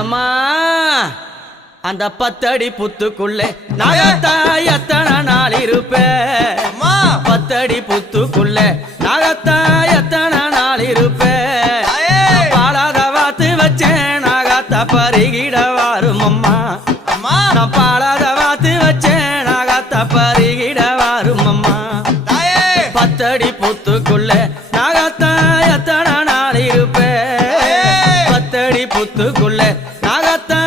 எம்மா அந்த 10 அடி புத்துக்குள்ளே நாகத்தா எத்தனை நாள் இருப்பேன் 10 அடி புத்துக்குள்ளே நாகத்தா எத்தனை நாள் இருப்பேன் பாலாத வாத்து வச்சேன் நாகத்தா பருகிட வாரும் அம்மா நான் பாலாத வாத்து வச்சேன் நாகத்தா பருகிட வாரும் அம்மா 10 அடி புத்துக்குள்ளே நாகத்தா எத்தனை நாள் இருப்பேன் 10 அடி புத்துக்குள்ளே நாகத்தா